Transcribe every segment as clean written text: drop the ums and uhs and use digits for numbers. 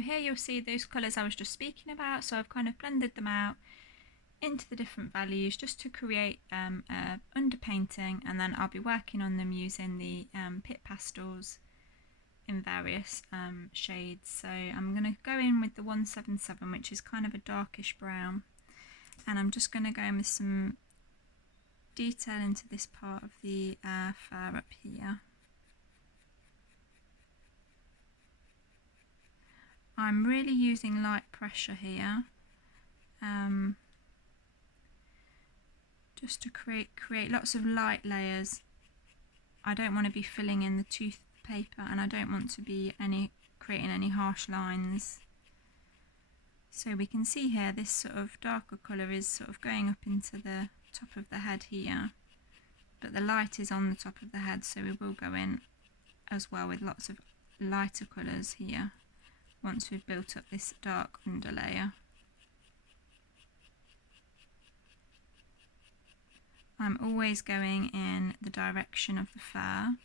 So here you'll see those colours I was just speaking about, so I've kind of blended them out into the different values just to create underpainting, and then I'll be working on them using the Pitt pastels in various shades. So I'm going to go in with the 177, which is kind of a darkish brown, and I'm just going to go in with some detail into this part of the fur up here. I'm really using light pressure here, just to create lots of light layers. I don't want to be filling in the tooth paper, and I don't want to be creating any harsh lines. So we can see here this sort of darker colour is sort of going up into the top of the head here, but the light is on the top of the head, so we will go in as well with lots of lighter colours here once we've built up this dark underlayer. I'm always going in the direction of the fur,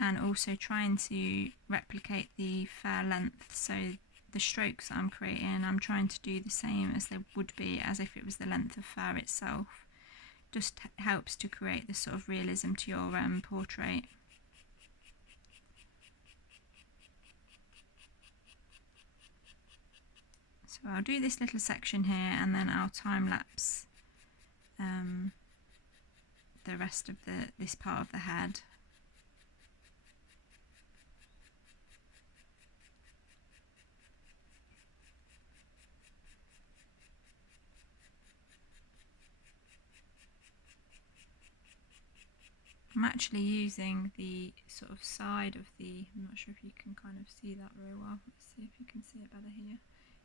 and also trying to replicate the fur length, so the strokes that I'm creating, I'm trying to do the same as they would be as if it was the length of fur itself. Just helps to create this sort of realism to your portrait. So I'll do this little section here, and then I'll time lapse the rest of this part of the head. I'm actually using the sort of side of the, I'm not sure if you can kind of see that very well, let's see if you can see it better here.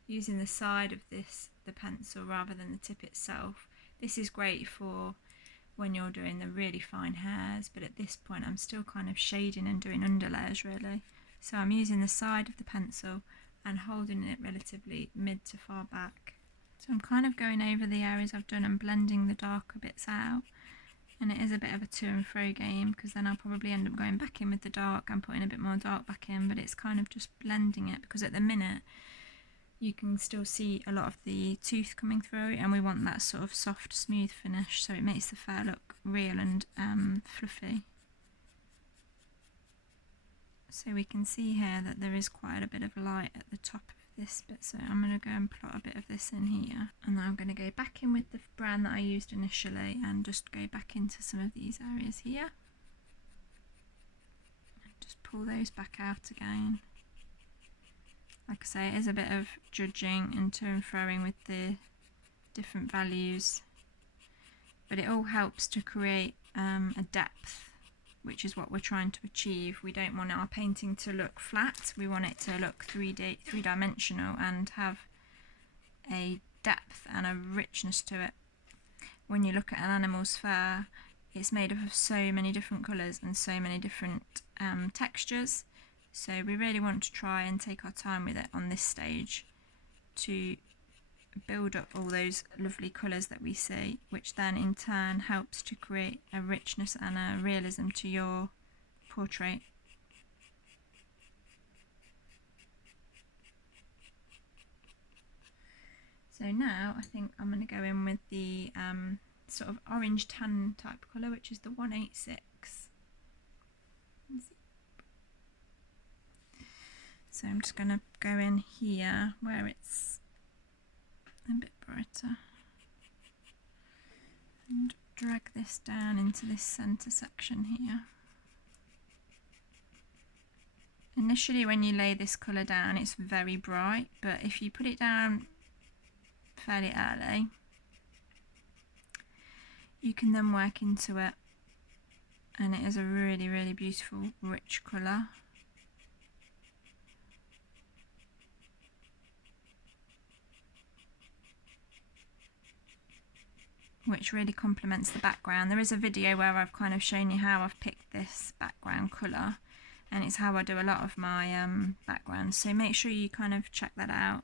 Using the side of the pencil rather than the tip itself. This is great for when you're doing the really fine hairs, but at this point I'm still kind of shading and doing underlayers really. So I'm using the side of the pencil and holding it relatively mid to far back. So I'm kind of going over the areas I've done and blending the darker bits out. And it is a bit of a to and fro game, because then I'll probably end up going back in with the dark and putting a bit more dark back in, but it's kind of just blending it, because at the minute you can still see a lot of the tooth coming through, and we want that sort of soft, smooth finish, so it makes the fur look real and fluffy. So we can see here that there is quite a bit of light at the top of this bit, so I'm going to go and plot a bit of this in here, and then I'm going to go back in with the brown that I used initially and just go back into some of these areas here and just pull those back out again. Like I say, it is a bit of judging and to and froing with the different values, but it all helps to create a depth, which is what we're trying to achieve. We don't want our painting to look flat, we want it to look three-dimensional and have a depth and a richness to it. When you look at an animal's fur, it's made up of so many different colours and so many different textures, so we really want to try and take our time with it on this stage to build up all those lovely colours that we see, which then in turn helps to create a richness and a realism to your portrait. So now I think I'm going to go in with the sort of orange tan type colour, which is the 186. So I'm just going to go in here where it's a bit brighter and drag this down into this centre section here. Initially when you lay this colour down it's very bright, but if you put it down fairly early you can then work into it, and it is a really, really beautiful rich colour. Which really complements the background. There is a video where I've kind of shown you how I've picked this background colour, and it's how I do a lot of my backgrounds, so make sure you kind of check that out.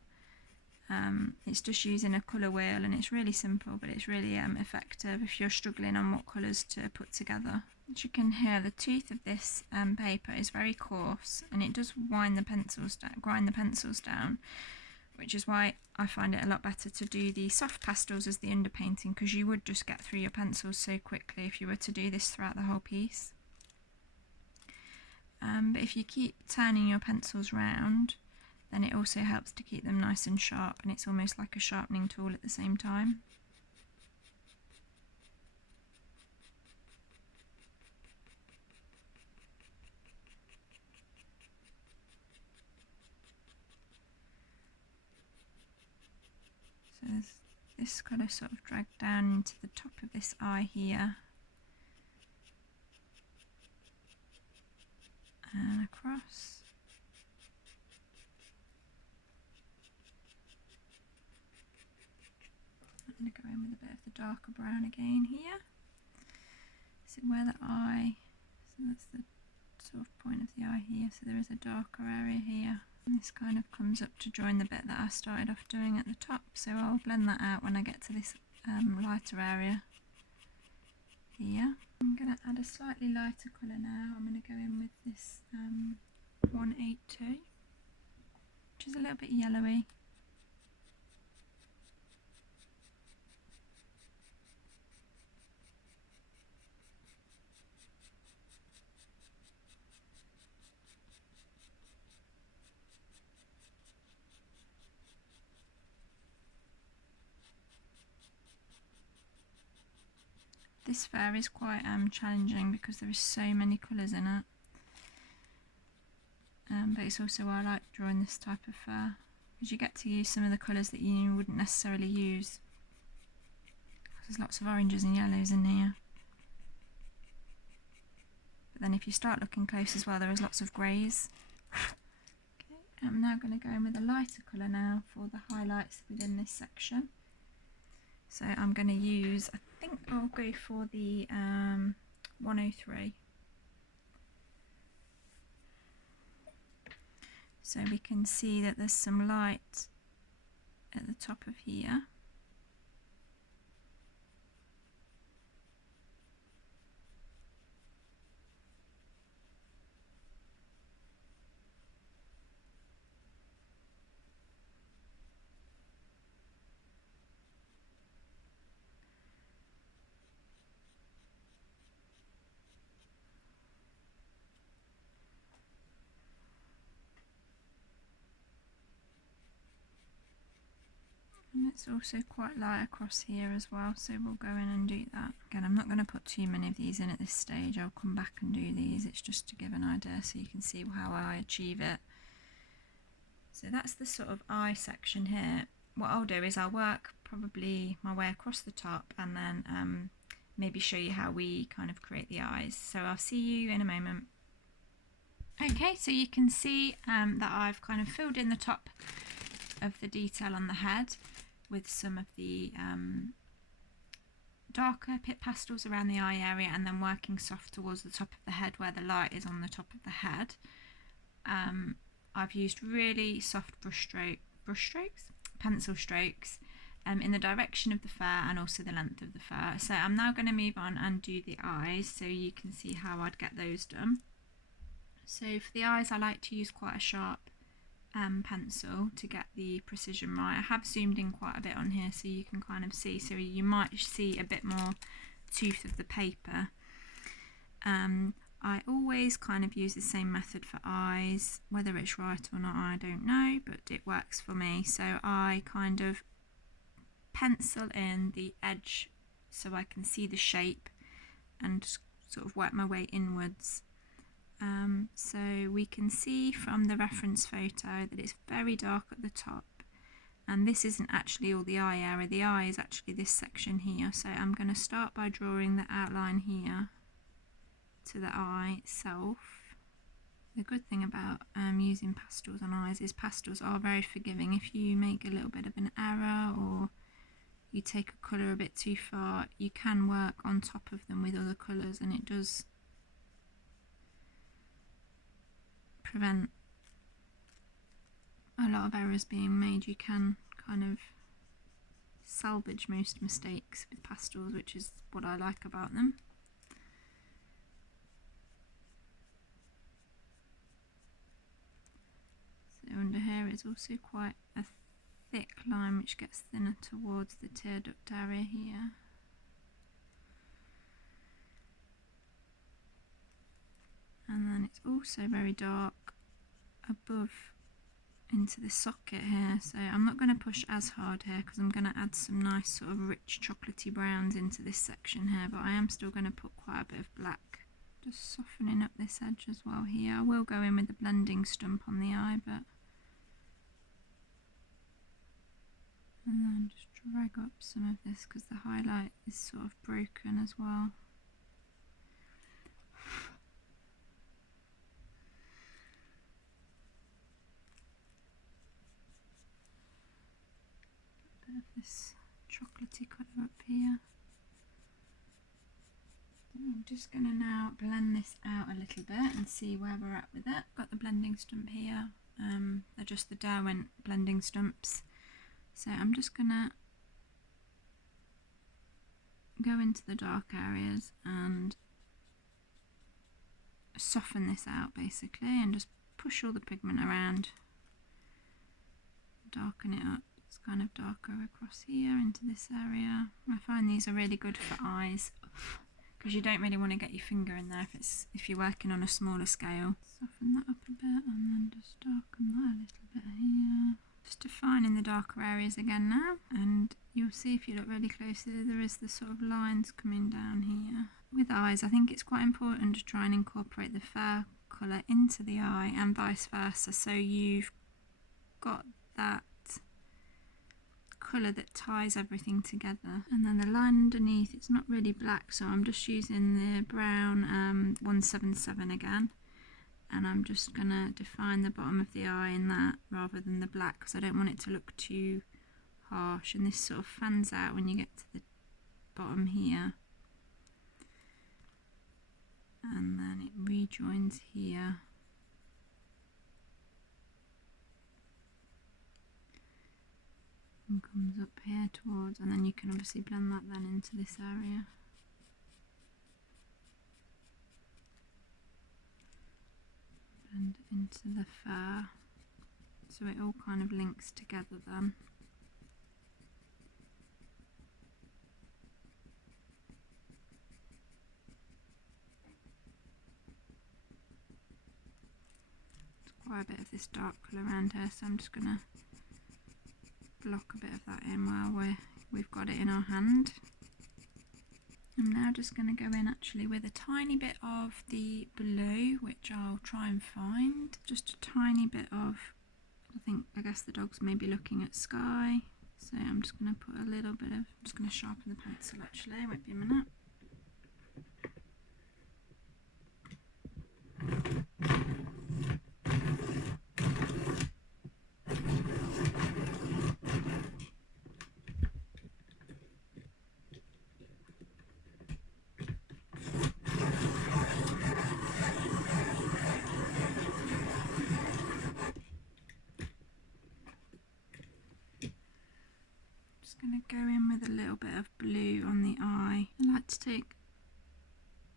It's just using a colour wheel, and it's really simple, but it's really effective if you're struggling on what colours to put together. As you can hear, the tooth of this paper is very coarse, and it does grind the pencils down, which is why I find it a lot better to do the soft pastels as the underpainting, because you would just get through your pencils so quickly if you were to do this throughout the whole piece. But if you keep turning your pencils round, then it also helps to keep them nice and sharp, and it's almost like a sharpening tool at the same time. So there's this colour sort of dragged down into the top of this eye here, and across. I'm going to go in with a bit of the darker brown again here. So where the eye, so that's the sort of point of the eye here, so there is a darker area here. And this kind of comes up to join the bit that I started off doing at the top, so I'll blend that out when I get to this lighter area here. I'm going to add a slightly lighter colour now. I'm going to go in with this 182, which is a little bit yellowy. This fur is quite challenging because there is so many colours in it, but it's also why I like drawing this type of fur, because you get to use some of the colours that you wouldn't necessarily use. There's lots of oranges and yellows in here, but then if you start looking close as well, there is lots of greys. Okay, I'm now going to go in with a lighter colour now for the highlights within this section. So I'm going to use, I think I'll go for the 103. So we can see that there's some light at the top of here. And it's also quite light across here as well, so we'll go in and do that. Again, I'm not going to put too many of these in at this stage. I'll come back and do these. It's just to give an idea so you can see how I achieve it. So that's the sort of eye section here. What I'll do is I'll work probably my way across the top, and then maybe show you how we kind of create the eyes. So I'll see you in a moment. Okay, so you can see that I've kind of filled in the top of the detail on the head with some of the darker Pitt pastels around the eye area, and then working soft towards the top of the head where the light is on the top of the head. I've used really soft pencil strokes in the direction of the fur and also the length of the fur. So I'm now going to move on and do the eyes so you can see how I'd get those done. So for the eyes, I like to use quite a sharp pencil to get the precision right. I have zoomed in quite a bit on here so you can kind of see, so you might see a bit more tooth of the paper. I always kind of use the same method for eyes. Whether it's right or not, I don't know, but it works for me. So I kind of pencil in the edge so I can see the shape and sort of work my way inwards. So we can see from the reference photo that it's very dark at the top, and this isn't actually all the eye area. The eye is actually this section here. So I'm going to start by drawing the outline here to the eye itself. The good thing about using pastels on eyes is pastels are very forgiving. If you make a little bit of an error or you take a colour a bit too far, you can work on top of them with other colours, and it does prevent a lot of errors being made. You can kind of salvage most mistakes with pastels, which is what I like about them. So under here it's also quite a thick line which gets thinner towards the tear duct area here. And then it's also very dark above into the socket here, so I'm not going to push as hard here because I'm going to add some nice sort of rich chocolatey browns into this section here, but I am still going to put quite a bit of black, just softening up this edge as well here. I will go in with the blending stump on the eye, but and then just drag up some of this because the highlight is sort of broken as well. Bit of this chocolatey colour up here. I'm just going to now blend this out a little bit and see where we're at with it. Got the blending stump here. They're just the Darwin blending stumps. So I'm just going to go into the dark areas and soften this out basically, and just push all the pigment around, darken it up. It's kind of darker across here into this area. I find these are really good for eyes because you don't really want to get your finger in there if you're working on a smaller scale. Soften that up a bit and then just darken that a little bit here. Just defining the darker areas again now, and you'll see if you look really closely there is the sort of lines coming down here. With eyes I think it's quite important to try and incorporate the fair colour into the eye and vice versa, so you've got that colour that ties everything together. And then the line underneath, it's not really black, so I'm just using the brown 177 again, and I'm just going to define the bottom of the eye in that rather than the black because I don't want it to look too harsh, and this sort of fans out when you get to the bottom here, and then it rejoins here. And comes up here towards, and then you can obviously blend that then into this area. Blend it into the fur, so it all kind of links together then. There's quite a bit of this dark colour around here, so I'm just going to block a bit of that in while we've got it in our hand. I'm now just going to go in actually with a tiny bit of the blue, which I'll try and find. Just a tiny bit of, I guess the dog's maybe looking at sky, so I'm just going to put a little bit of, I'm just going to sharpen the pencil actually, won't be a minute. Going to go in with a little bit of blue on the eye. I like to take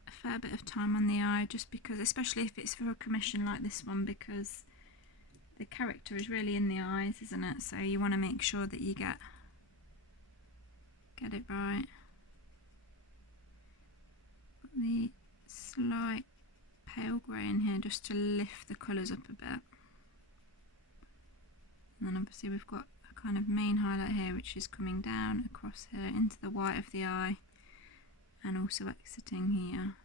a fair bit of time on the eye, just because, especially if it's for a commission like this one, because the character is really in the eyes, isn't it? So you want to make sure that you get it right. Put the slight pale grey in here just to lift the colours up a bit, and then obviously we've got kind of main highlight here which is coming down across here into the white of the eye and also exiting here.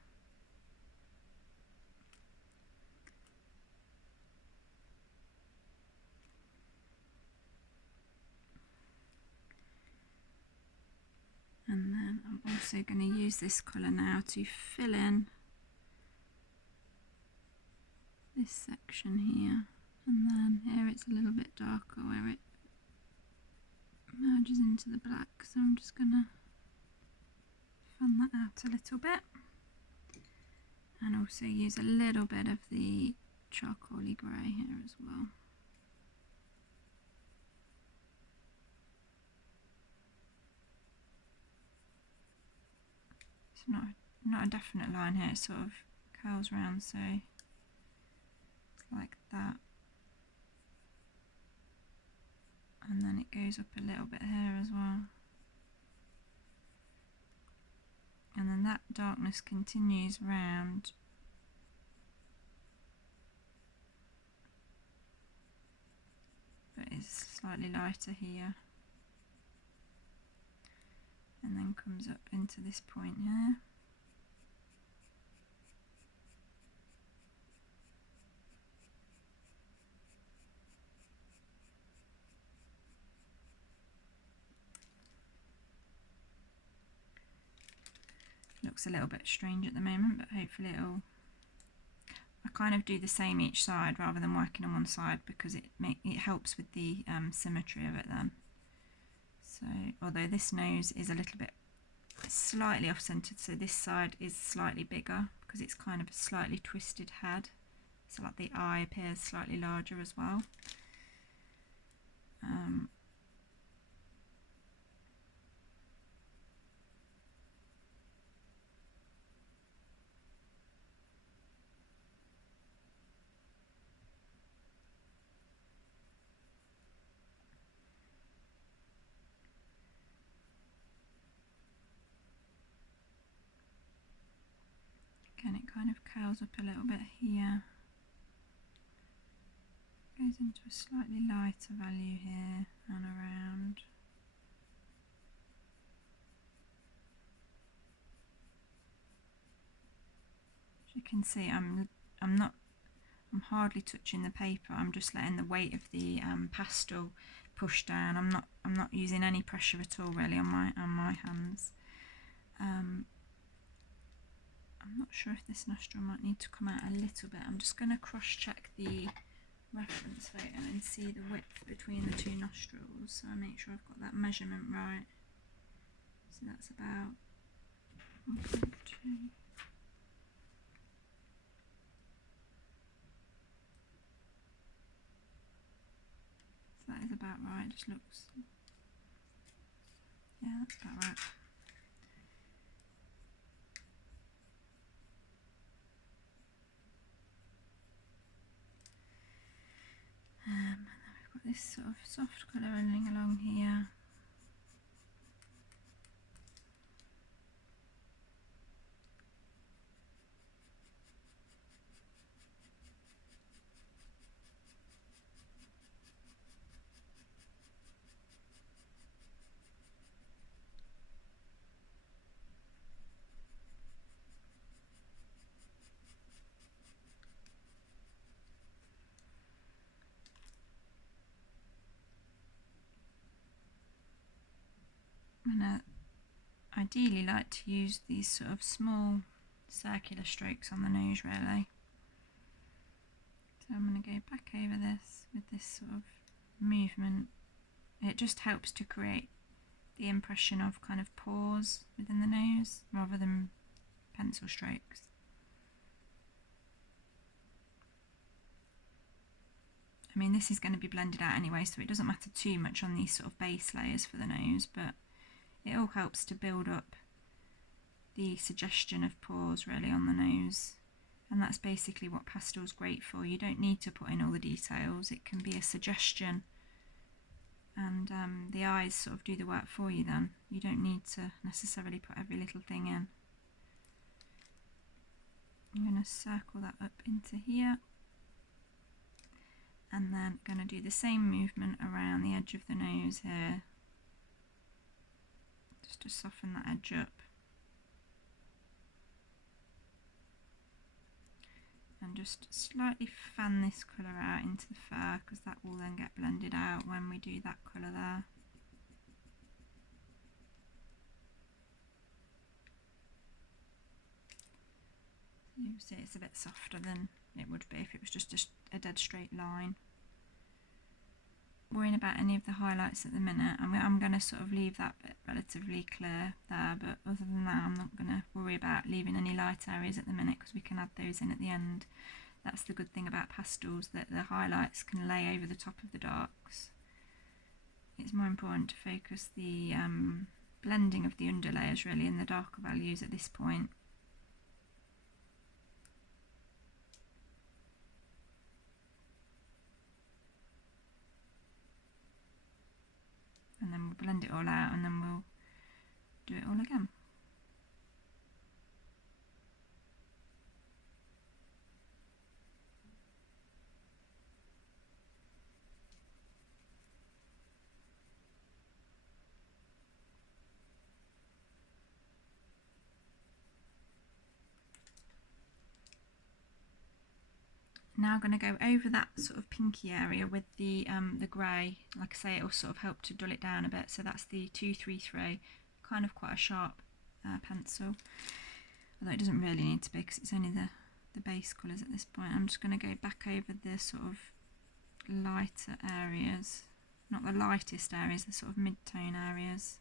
And then I'm also going to use this colour now to fill in this section here, and then here it's a little bit darker where it merges into the black, so I'm just going to fan that out a little bit and also use a little bit of the charcoaly grey here as well. It's not a definite line here, it sort of curls round, so it's like that. And then it goes up a little bit here as well. And then that darkness continues round. But it's slightly lighter here. And then comes up into this point here. Looks a little bit strange at the moment, but hopefully it'll... I kind of do the same each side rather than working on one side, because it helps with the symmetry of it then. So, although this nose is a little bit slightly off-centered, so this side is slightly bigger because it's kind of a slightly twisted head, so like the eye appears slightly larger as well. Again, it kind of curls up a little bit here. Goes into a slightly lighter value here and around. As you can see, I'm hardly touching the paper. I'm just letting the weight of the pastel push down. I'm not using any pressure at all really on my hands. I'm not sure if this nostril might need to come out a little bit. I'm just going to cross-check the reference photo and see the width between the two nostrils, so I make sure I've got that measurement right. So that's about 1.2. So that is about right. It just looks, yeah, that's about right. And then we've got this sort of soft colour running along here. And ideally like to use these sort of small circular strokes on the nose really. So I'm going to go back over this with this sort of movement. It just helps to create the impression of kind of pores within the nose rather than pencil strokes. I mean, this is going to be blended out anyway, so it doesn't matter too much on these sort of base layers for the nose, but it all helps to build up the suggestion of pores really on the nose, and that's basically what pastel's great for. You don't need to put in all the details, it can be a suggestion, and the eyes sort of do the work for you then. You don't need to necessarily put every little thing in. I'm going to circle that up into here, and then going to do the same movement around the edge of the nose here, just to soften that edge up. And just slightly fan this colour out into the fur, because that will then get blended out when we do that colour there. You see it's a bit softer than it would be if it was just a dead straight line. Worrying about any of the highlights at the minute. I'm going to sort of leave that bit relatively clear there, but other than that I'm not going to worry about leaving any light areas at the minute, because we can add those in at the end. That's the good thing about pastels, that the highlights can lay over the top of the darks. It's more important to focus the blending of the underlayers really in the darker values at this point. And then we'll blend it all out and then we'll do it all again. Now I'm going to go over that sort of pinky area with the grey. Like I say, it will sort of help to dull it down a bit. So that's the 233, kind of quite a sharp pencil. Although it doesn't really need to be because it's only the base colours at this point. I'm just going to go back over the sort of lighter areas. Not the lightest areas, the sort of mid-tone areas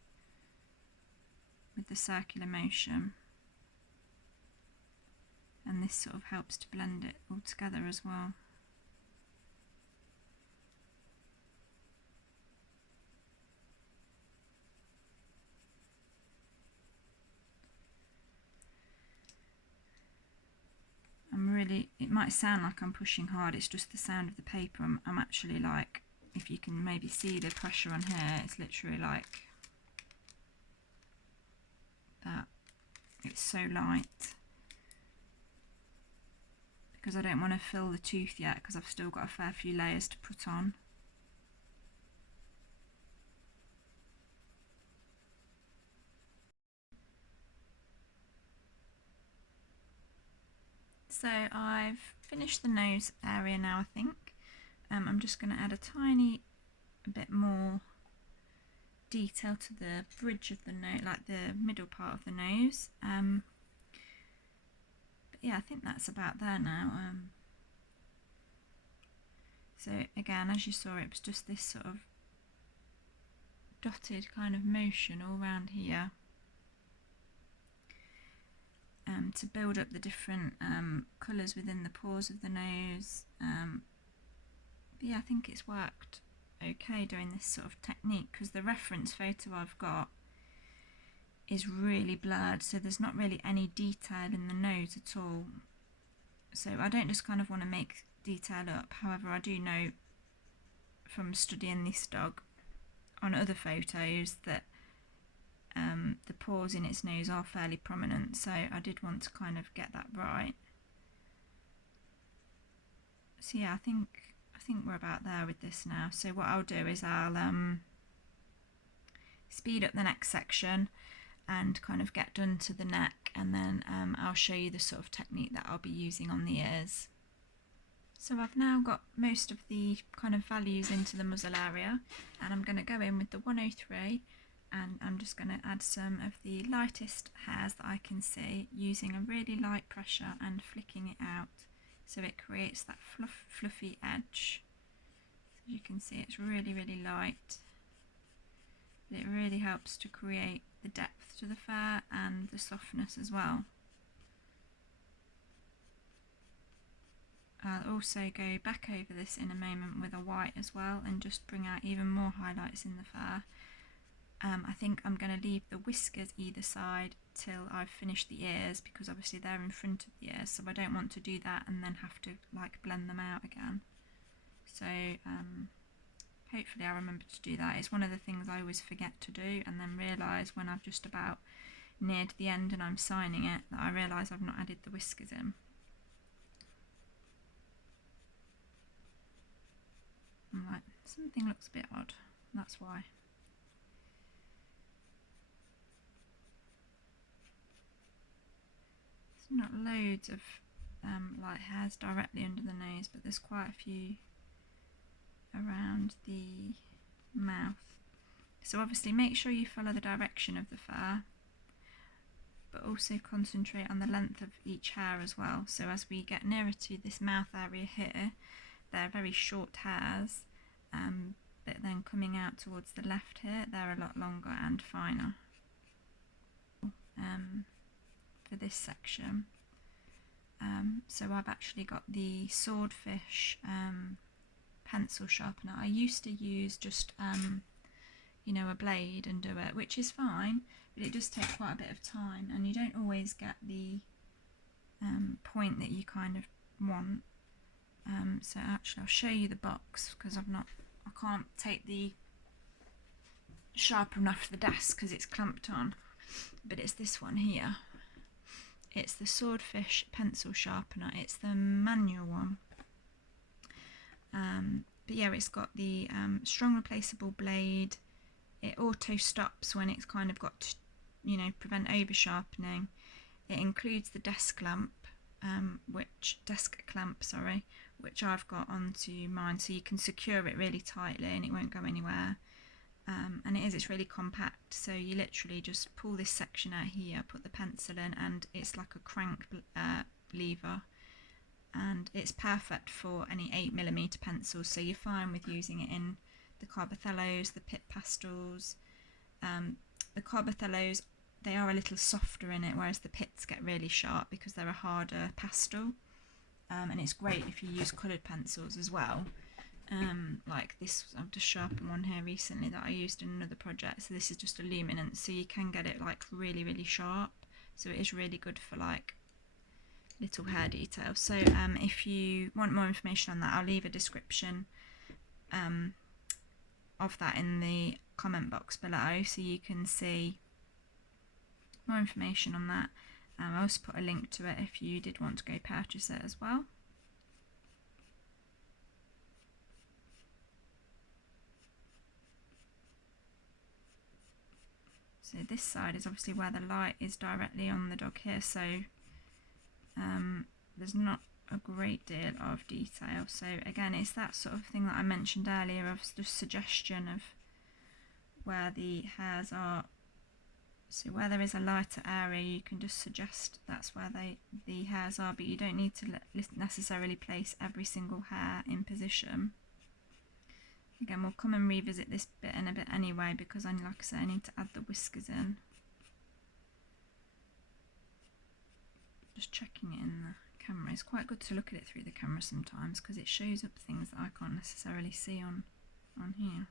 with the circular motion. And this sort of helps to blend it all together as well. It might sound like I'm pushing hard, it's just the sound of the paper. I'm actually like, if you can maybe see the pressure on here, it's literally like that. It's so light. Because I don't want to fill the tooth yet because I've still got a fair few layers to put on. So I've finished the nose area now, I think. I'm just going to add a tiny bit more detail to the bridge of the nose, like the middle part of the nose. But yeah, I think that's about there now. So again, as you saw, it was just this sort of dotted kind of motion all around here. To build up the different colours within the pores of the nose. But yeah, I think it's worked okay doing this sort of technique because the reference photo I've got is really blurred, so there's not really any detail in the nose at all. So I don't just kind of want to make detail up. However, I do know from studying this dog on other photos that the pores in its nose are fairly prominent, so I did want to kind of get that right. So yeah, I think we're about there with this now. So what I'll do is I'll speed up the next section and kind of get done to the neck, and then I'll show you the sort of technique that I'll be using on the ears. So I've now got most of the kind of values into the muzzle area, and I'm going to go in with the 103, and I'm just going to add some of the lightest hairs that I can see using a really light pressure and flicking it out so it creates that fluffy edge. So you can see it's really, really light, but it really helps to create the depth to the fur and the softness as well. I'll also go back over this in a moment with a white as well and just bring out even more highlights in the fur. I think I'm going to leave the whiskers either side till I've finished the ears, because obviously they're in front of the ears, so I don't want to do that and then have to like blend them out again. So hopefully I remember to do that. It's one of the things I always forget to do and then realise when I've just about neared the end and I'm signing it that I realise I've not added the whiskers in. I'm like, something looks a bit odd, that's why. There's not loads of light hairs directly under the nose, but there's quite a few around the mouth. So obviously make sure you follow the direction of the fur, but also concentrate on the length of each hair as well. So as we get nearer to this mouth area here, they're very short hairs, but then coming out towards the left here, they're a lot longer and finer. For this section, so I've actually got the swordfish pencil sharpener. I used to use just you know, a blade and do it, which is fine, but it does take quite a bit of time, and you don't always get the point that you kind of want. So actually I'll show you the box, because I can't take the sharpener off the desk because it's clamped on, but it's this one here. It's the Swordfish pencil sharpener. It's the manual one. But yeah, it's got the strong replaceable blade. It auto stops when it's kind of got to, you know, prevent over sharpening. It includes the desk clamp, which I've got onto mine, so you can secure it really tightly and it won't go anywhere. And it's really compact, so you literally just pull this section out here, put the pencil in, and it's like a crank lever, and it's perfect for any 8mm pencils, so you're fine with using it in the Carbothellos, the Pitt Pastels. The Carbothellos, they are a little softer in it, whereas the Pitts get really sharp because they're a harder pastel. And it's great if you use coloured pencils as well. Like this, I've just sharpened one here recently that I used in another project, so this is just a luminance, so you can get it like really, really sharp, so it is really good for like little hair details. So if you want more information on that, I'll leave a description of that in the comment box below, so you can see more information on that. I'll also put a link to it if you did want to go purchase it as well. So this side is obviously where the light is directly on the dog here, so there's not a great deal of detail. So again, it's that sort of thing that I mentioned earlier, of just suggestion of where the hairs are. So where there is a lighter area, you can just suggest that's where the hairs are, but you don't need to necessarily place every single hair in position. Again, we'll come and revisit this bit in a bit anyway, because like I say, I need to add the whiskers in. Just checking it in the camera. It's quite good to look at it through the camera sometimes, because it shows up things that I can't necessarily see on here.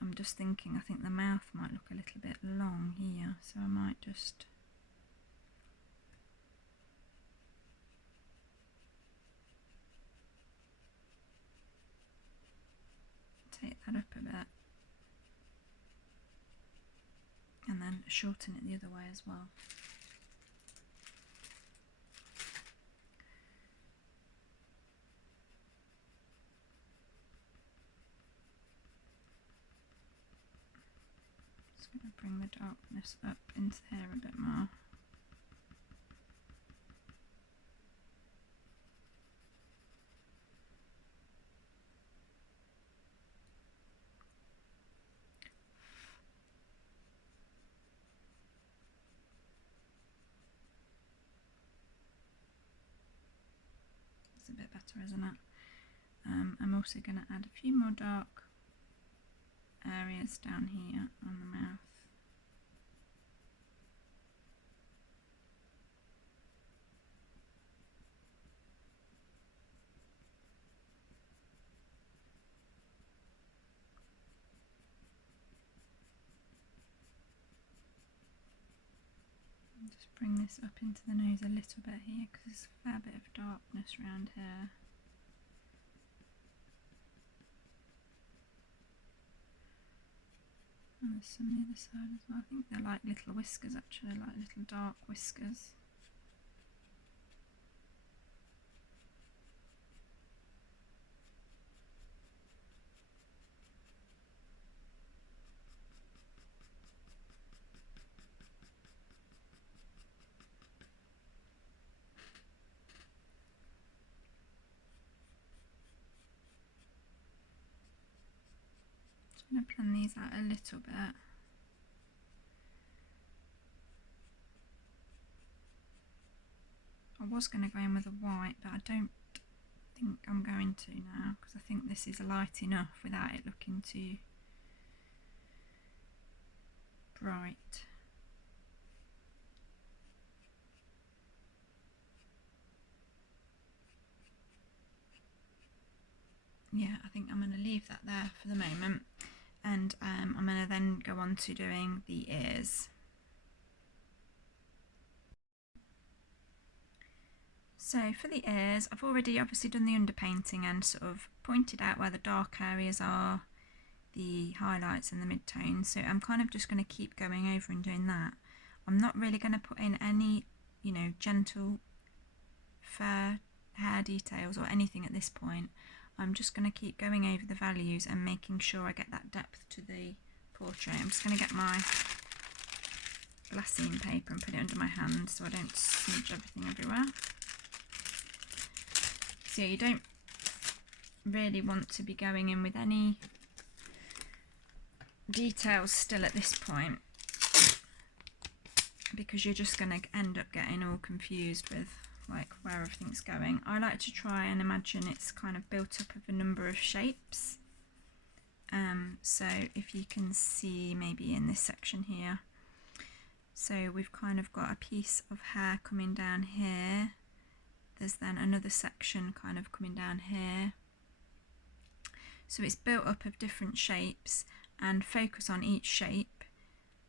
I'm just thinking, I think the mouth might look a little bit long here, so I might just take that up a bit and then shorten it the other way as well. Just going to bring the darkness up into here a bit more. A bit better, isn't it? I'm also going to add a few more dark areas down here on the mouth. And just bring this up into the nose a little bit here, because there's a fair bit of darkness around here. And there's some on the other side as well. I think they're like little whiskers actually, like little dark whiskers. I'm going to plan these out a little bit. I was going to go in with a white, but I don't think I'm going to now, because I think this is light enough without it looking too bright. Yeah, I think I'm going to leave that there for the moment. And I'm going to then go on to doing the ears. So for the ears, I've already obviously done the underpainting and sort of pointed out where the dark areas are, the highlights and the mid-tones. So I'm kind of just going to keep going over and doing that. I'm not really going to put in any, you know, gentle fair hair details or anything at this point. I'm just going to keep going over the values and making sure I get that depth to the portrait. I'm just going to get my glassine paper and put it under my hand so I don't smudge everything everywhere. So yeah, you don't really want to be going in with any details still at this point, because you're just going to end up getting all confused with like where everything's going. I like to try and imagine it's kind of built up of a number of shapes. So if you can see maybe in this section here, so we've kind of got a piece of hair coming down here, there's then another section kind of coming down here, so it's built up of different shapes, and focus on each shape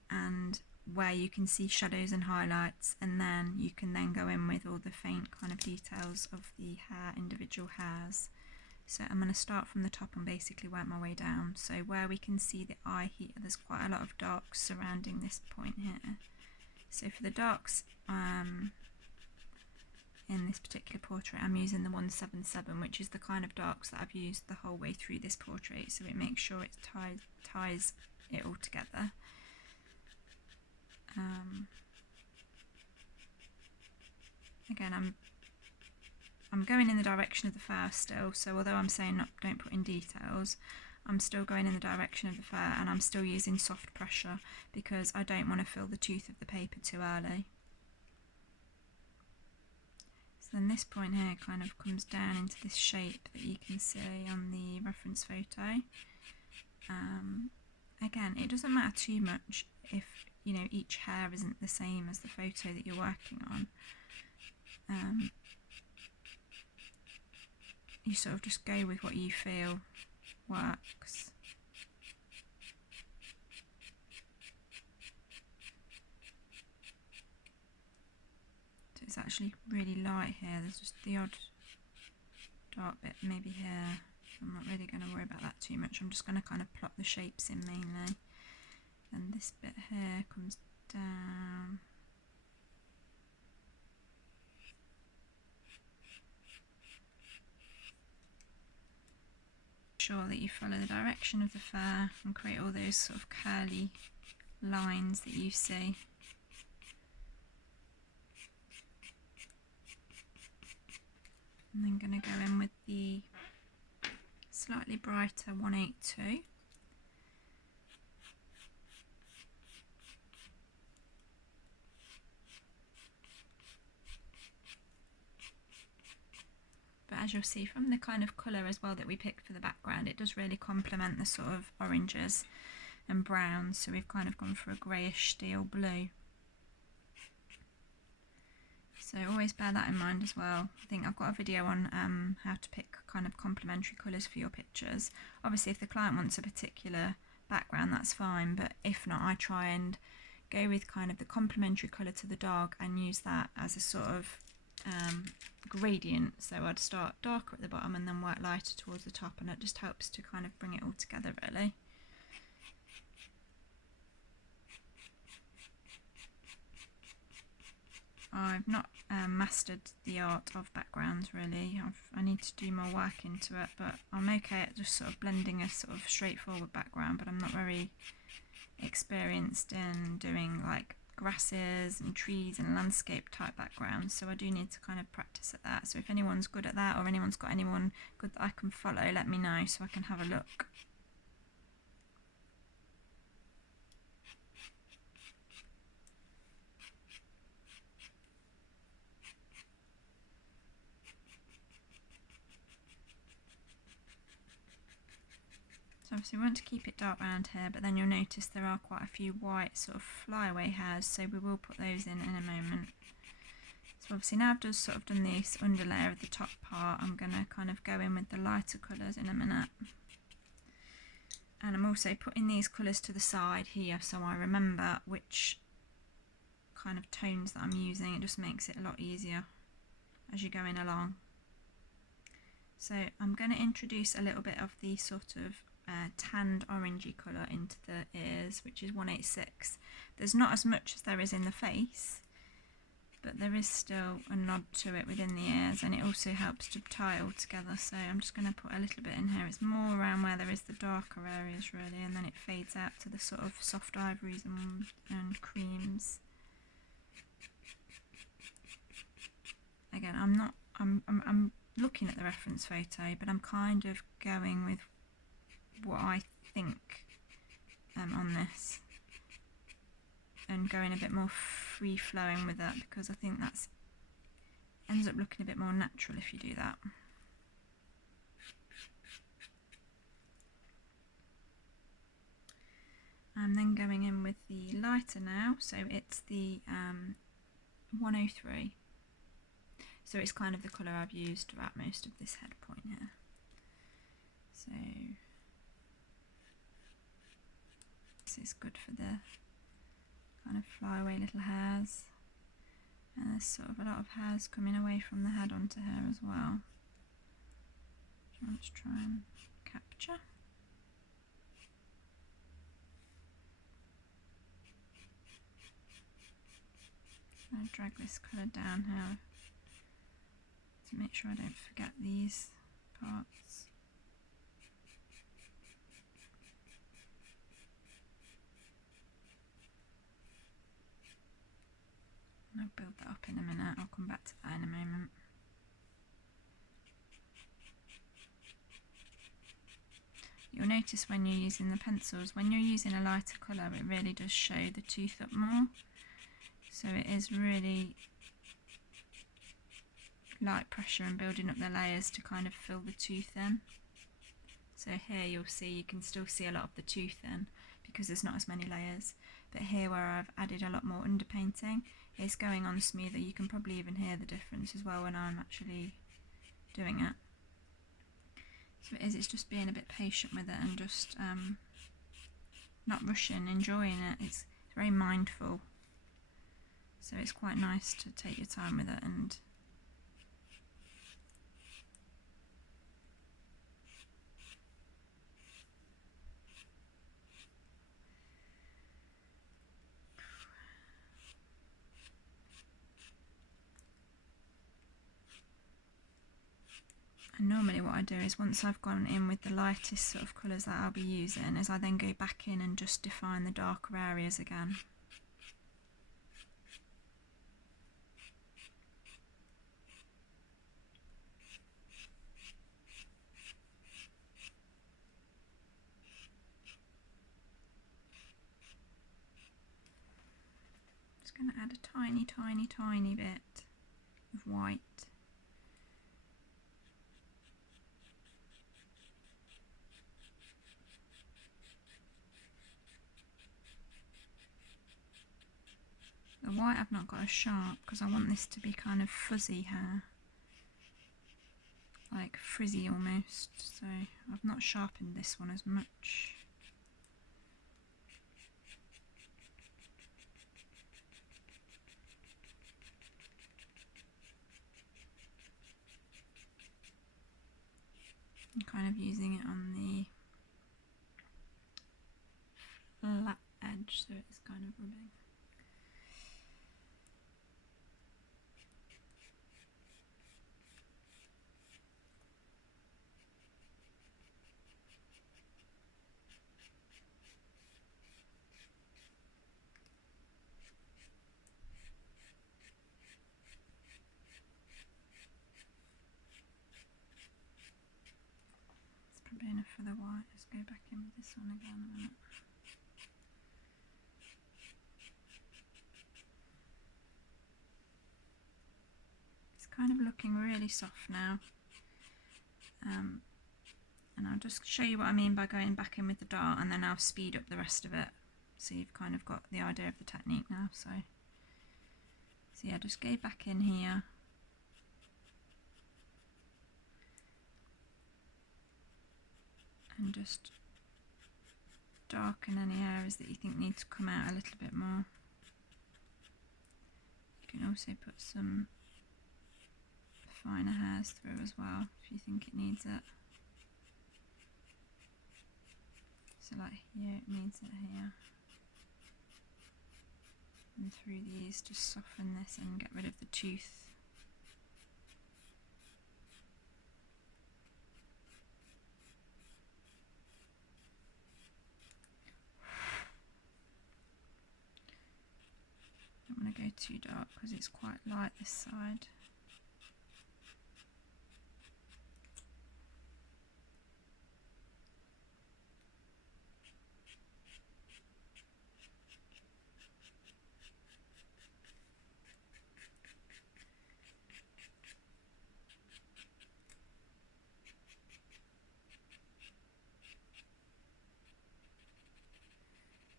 and where you can see shadows and highlights, and then you can then go in with all the faint kind of details of the hair, individual hairs. So I'm going to start from the top and basically work my way down. So where we can see the eye here, there's quite a lot of darks surrounding this point here. So for the darks in this particular portrait, I'm using the 177, which is the kind of darks that I've used the whole way through this portrait, so it makes sure it ties it all together. Again, I'm going in the direction of the fur still, so although I'm saying don't put in details, I'm still going in the direction of the fur, and I'm still using soft pressure because I don't want to fill the tooth of the paper too early. So then this point here kind of comes down into this shape that you can see on the reference photo. Again, it doesn't matter too much if, you know, each hair isn't the same as the photo that you're working on. You sort of just go with what you feel works. So it's actually really light here, there's just the odd dark bit maybe here. I'm not really going to worry about that too much, I'm just going to kind of plot the shapes in mainly. And this bit here comes down. Sure that you follow the direction of the fur and create all those sort of curly lines that you see. And then going to go in with the slightly brighter 182. But as you'll see from the kind of colour as well that we picked for the background, it does really complement the sort of oranges and browns, so we've kind of gone for a greyish steel blue. So always bear that in mind as well. I think I've got a video on how to pick kind of complementary colours for your pictures. Obviously if the client wants a particular background, that's fine, but if not, I try and go with kind of the complementary colour to the dog and use that as a sort of gradient. So I'd start darker at the bottom and then work lighter towards the top, and it just helps to kind of bring it all together really. I've not mastered the art of backgrounds really. I need to do more work into it, but I'm okay at just sort of blending a sort of straightforward background, but I'm not very experienced in doing like grasses and trees and landscape type backgrounds, so I do need to kind of practice at that. So if anyone's good at that, or anyone's got anyone good that I can follow, let me know so I can have a look. So obviously we want to keep it dark around here, but then you'll notice there are quite a few white sort of flyaway hairs, so we will put those in a moment. So obviously now I've just sort of done this underlayer of the top part, I'm going to kind of go in with the lighter colours in a minute. And I'm also putting these colours to the side here so I remember which kind of tones that I'm using. It just makes it a lot easier as you're going along. So I'm going to introduce a little bit of the sort of tanned orangey colour into the ears, which is 186. There's not as much as there is in the face, but there is still a nod to it within the ears, and it also helps to tie all together. So I'm just going to put a little bit in here. It's more around where there is the darker areas really, and then it fades out to the sort of soft ivories and creams. Again, I'm looking at the reference photo, but I'm kind of going with what I think on this, and going a bit more free flowing with that, because I think that's ends up looking a bit more natural if you do that. I'm then going in with the lighter now, so it's the 103. So it's kind of the colour I've used throughout most of this head point here. So this is good for the kind of flyaway little hairs. And there's sort of a lot of hairs coming away from the head onto her as well, which I want to try and capture. I'll drag this colour down here to make sure I don't forget these parts. And I'll build that up in a minute, I'll come back to that in a moment. You'll notice when you're using the pencils, when you're using a lighter colour, it really does show the tooth up more. So it is really light pressure and building up the layers to kind of fill the tooth in. So here you'll see, you can still see a lot of the tooth in because there's not as many layers. But here where I've added a lot more underpainting, it's going on smoother. You can probably even hear the difference as well when I'm actually doing it. So it's just being a bit patient with it and just not rushing, enjoying it. It's very mindful. So it's quite nice to take your time with it and normally what I do is once I've gone in with the lightest sort of colours that I'll be using, is I then go back in and just define the darker areas again. Just going to add a tiny, tiny, tiny bit of white. The white I've not got as sharp because I want this to be kind of fuzzy hair, like frizzy almost, so I've not sharpened this one as much. I'm kind of using it on the flat edge so it's kind of rubbing. Probably enough for the white. Let's go back in with this one again a minute. It's kind of looking really soft now, and I'll just show you what I mean by going back in with the dart, and then I'll speed up the rest of it so you've kind of got the idea of the technique now. So yeah, just go back in here. And just darken any areas that you think need to come out a little bit more. You can also put some finer hairs through as well if you think it needs it. So like here, it needs it here. And through these, just soften this and get rid of the tooth. Don't want to go too dark because it's quite light this side.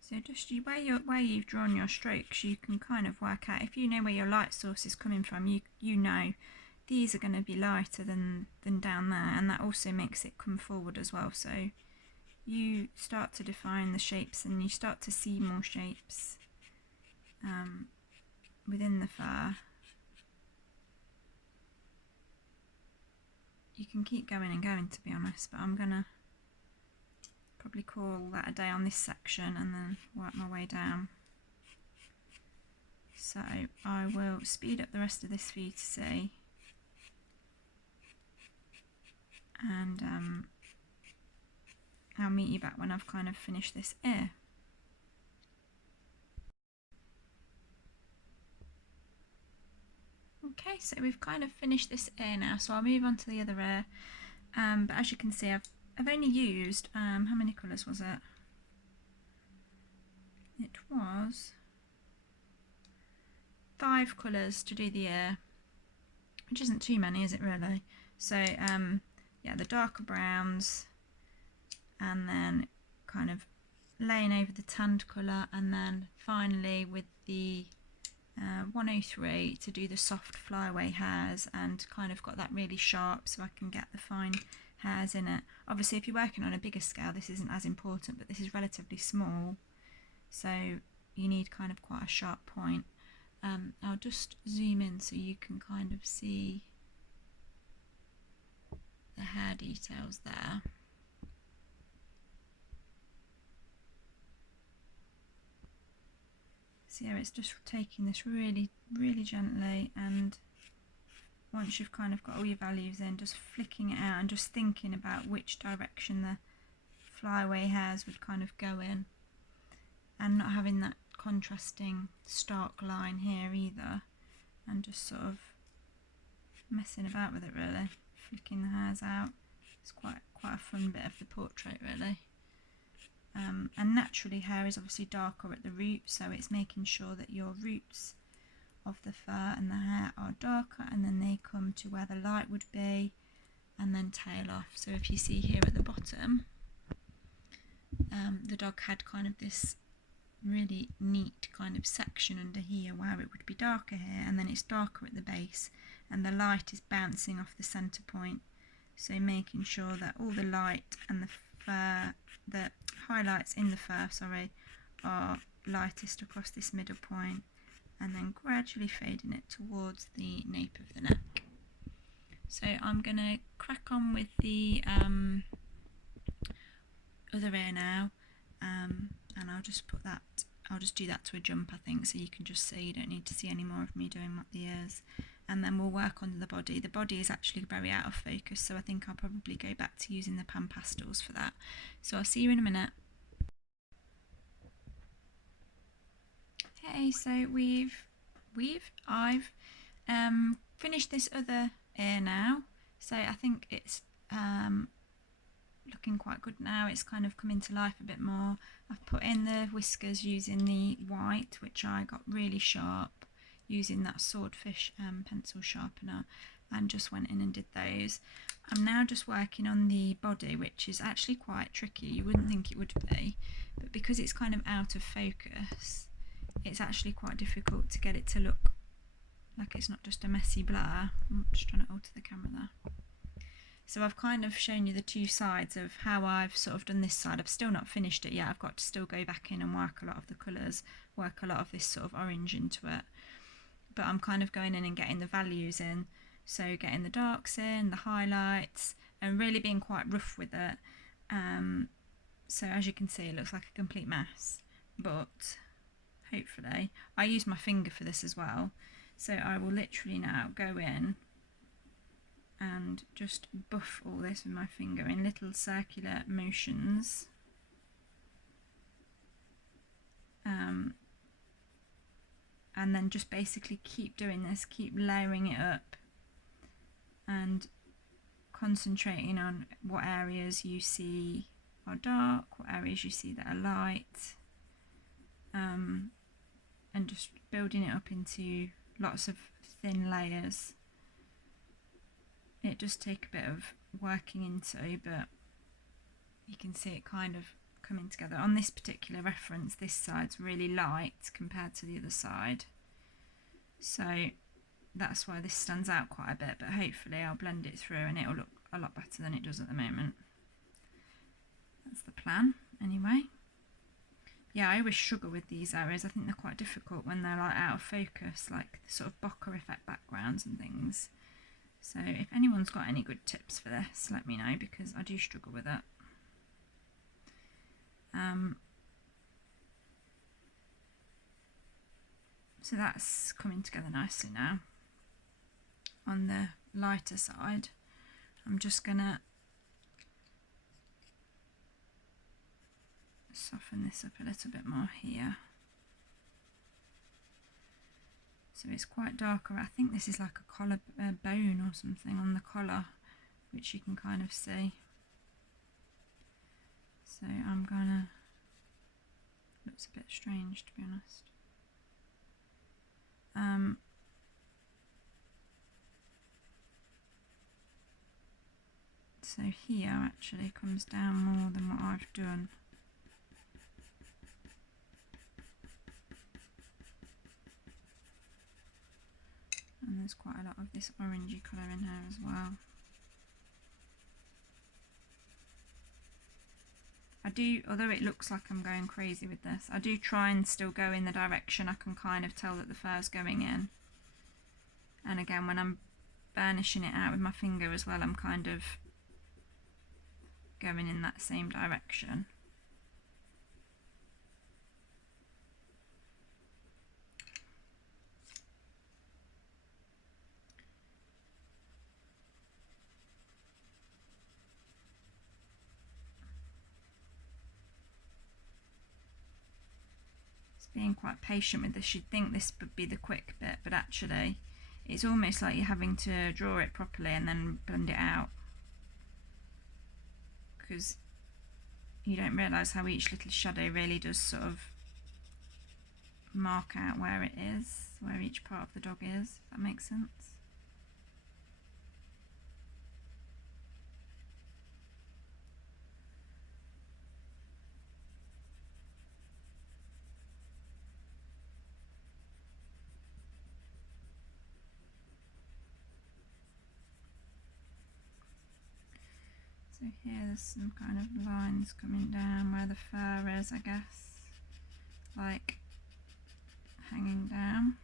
So just where you've drawn your strokes, you can kind of work out, if you know where your light source is coming from, you know these are going to be lighter than down there, and that also makes it come forward as well. So you start to define the shapes and you start to see more shapes within the fur. You can keep going and going, to be honest, but I'm going to probably call that a day on this section and then work my way down. So I will speed up the rest of this for you to see, and I'll meet you back when I've kind of finished this ear. Okay, so we've kind of finished this ear now, so I'll move on to the other ear. But as you can see, I've only used, how many colours was it? It was 5 colours to do the ear, which isn't too many, is it really? So yeah, the darker browns, and then kind of laying over the tanned colour, and then finally with the 103 to do the soft flyaway hairs, and kind of got that really sharp so I can get the fine hairs in it. Obviously if you're working on a bigger scale this isn't as important, but this is relatively small, so you need kind of quite a sharp point. I'll just zoom in so you can kind of see the hair details there. So yeah, it's just taking this really gently, and once you've kind of got all your values in, just flicking it out and just thinking about which direction the flyaway hairs would kind of go in, and not having that contrasting stark line here either, and just sort of messing about with it really, flicking the hairs out. It's quite a fun bit of the portrait really. And naturally hair is obviously darker at the root, so it's making sure that your roots of the fur and the hair are darker, and then they come to where the light would be and then tail off. So if you see here at the bottom, the dog had kind of this really neat kind of section under here where it would be darker here, and then it's darker at the base, and the light is bouncing off the centre point. So making sure that all the light and the fur, the highlights in the fur, sorry, are lightest across this middle point, and then gradually fading it towards the nape of the neck. So I'm going to crack on with the other ear now, and I'll just put that, I'll just do that to a jump I think, so you can just see, you don't need to see any more of me doing the ears, and then we'll work on the body. The body is actually very out of focus, so I think I'll probably go back to using the pan pastels for that. So I'll see you in a minute. Okay, so I've finished this other ear now, so I think it's looking quite good now. It's kind of come into life a bit more. I've put in the whiskers using the white, which I got really sharp using that swordfish pencil sharpener, and just went in and did those. I'm now just working on the body, which is actually quite tricky. You wouldn't think it would be, but because it's kind of out of focus, it's actually quite difficult to get it to look like it's not just a messy blur. I'm just trying to alter the camera there. So I've kind of shown you the two sides of how I've sort of done this side. I've still not finished it yet. I've got to still go back in and work a lot of the colours, work a lot of this sort of orange into it. But I'm kind of going in and getting the values in. So getting the darks in, the highlights, and really being quite rough with it. So as you can see, it looks like a complete mess. But hopefully, I use my finger for this as well. So I will literally now go in and just buff all this with my finger in little circular motions. And then just basically keep doing this, keep layering it up and concentrating on what areas you see are dark, what areas you see that are light, and just building it up into lots of thin layers. It does take a bit of working into, but you can see it kind of coming together. On this particular reference, this side's really light compared to the other side, so that's why this stands out quite a bit, but hopefully I'll blend it through and it'll look a lot better than it does at the moment. That's the plan anyway. Yeah, I always struggle with these areas. I think they're quite difficult when they're like out of focus, like the sort of bokeh effect backgrounds and things. So if anyone's got any good tips for this, let me know, because I do struggle with it. So that's coming together nicely now. On the lighter side, I'm just gonna soften this up a little bit more here. So it's quite darker. I think this is like a collar bone or something on the collar, which you can kind of see. So I'm gonna, looks a bit strange to be honest. So here actually comes down more than what I've done. And there's quite a lot of this orangey colour in here as well. I do, although it looks like I'm going crazy with this, I do try and still go in the direction I can kind of tell that the fur's going in. And again, when I'm burnishing it out with my finger as well, I'm kind of going in that same direction. Being quite patient with this. You'd think this would be the quick bit, but actually it's almost like you're having to draw it properly and then blend it out, because you don't realise how each little shadow really does sort of mark out where it is, where each part of the dog is, if that makes sense. So here there's some kind of lines coming down where the fur is, I guess, like hanging down.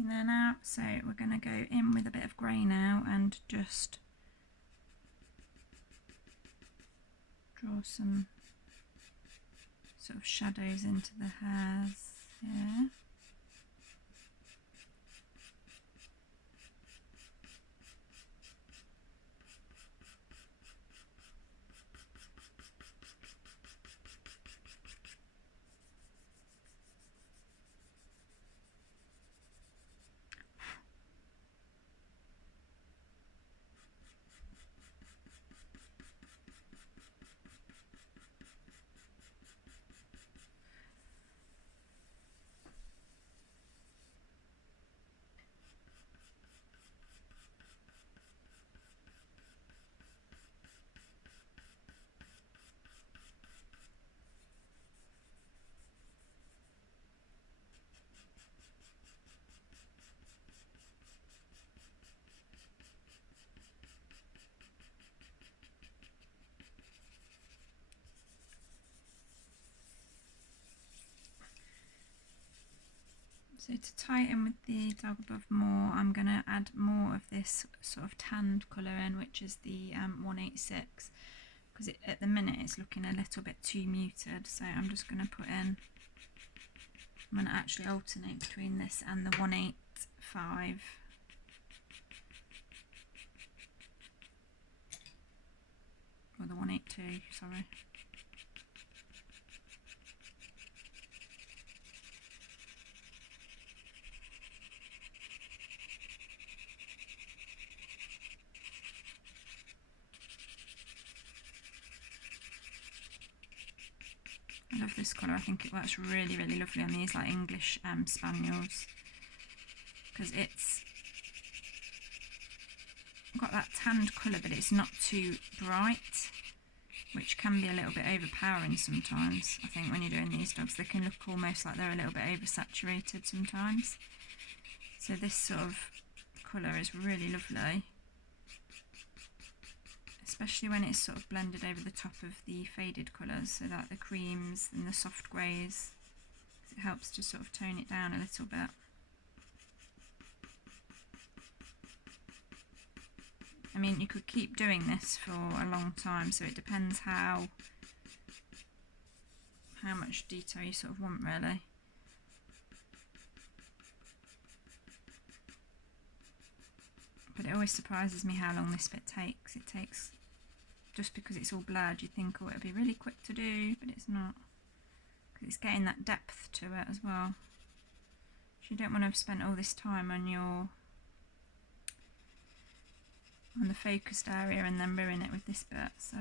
painting there now, so we're going to go in with a bit of grey now and just draw some sort of shadows into the hairs here. So to tighten with the dog above more, I'm going to add more of this sort of tanned colour in, which is the 186, because at the minute it's looking a little bit too muted. So I'm just going to put in, I'm going to actually alternate between this and the 185. Or the 182, sorry. I love this colour. I think it works really, really lovely on these like English spaniels, because it's got that tanned colour, but it's not too bright, which can be a little bit overpowering sometimes. I think when you're doing these dogs, they can look almost like they're a little bit oversaturated sometimes. So this sort of colour is really lovely, especially when it's sort of blended over the top of the faded colours, so like the creams and the soft greys. It helps to sort of tone it down a little bit. I mean, you could keep doing this for a long time, so it depends how much detail you sort of want, really. But it always surprises me how long this bit takes. It takes, just because it's all blurred, you think, oh, it'll be really quick to do, but it's not. Because it's getting that depth to it as well. You don't want to have spent all this time on the focused area and then ruin it with this bit, so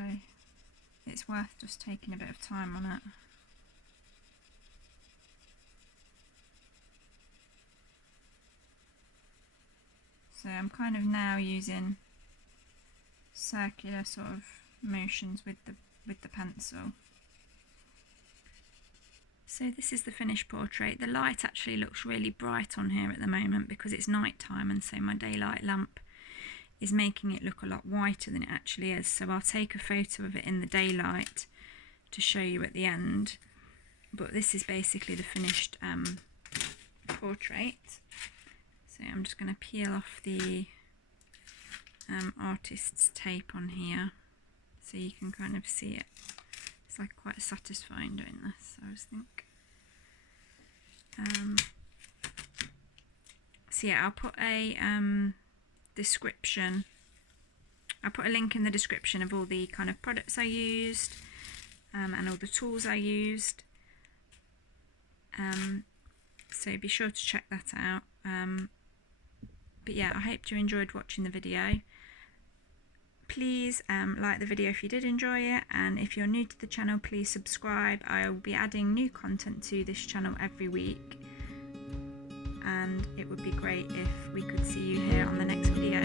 it's worth just taking a bit of time on it. So I'm kind of now using circular sort of motions with the pencil. So this is the finished portrait. The light actually looks really bright on here at the moment because it's night time, and so my daylight lamp is making it look a lot whiter than it actually is. So I'll take a photo of it in the daylight to show you at the end. But this is basically the finished portrait. So I'm just going to peel off the artist's tape on here so you can kind of see it. It's like quite satisfying doing this, I always think. So yeah, I'll put a description. I'll put a link in the description of all the kind of products I used and all the tools I used. So be sure to check that out. But yeah, I hope you enjoyed watching the video. Please like the video if you did enjoy it, and if you're new to the channel, please subscribe. I will be adding new content to this channel every week, and it would be great if we could see you here on the next video.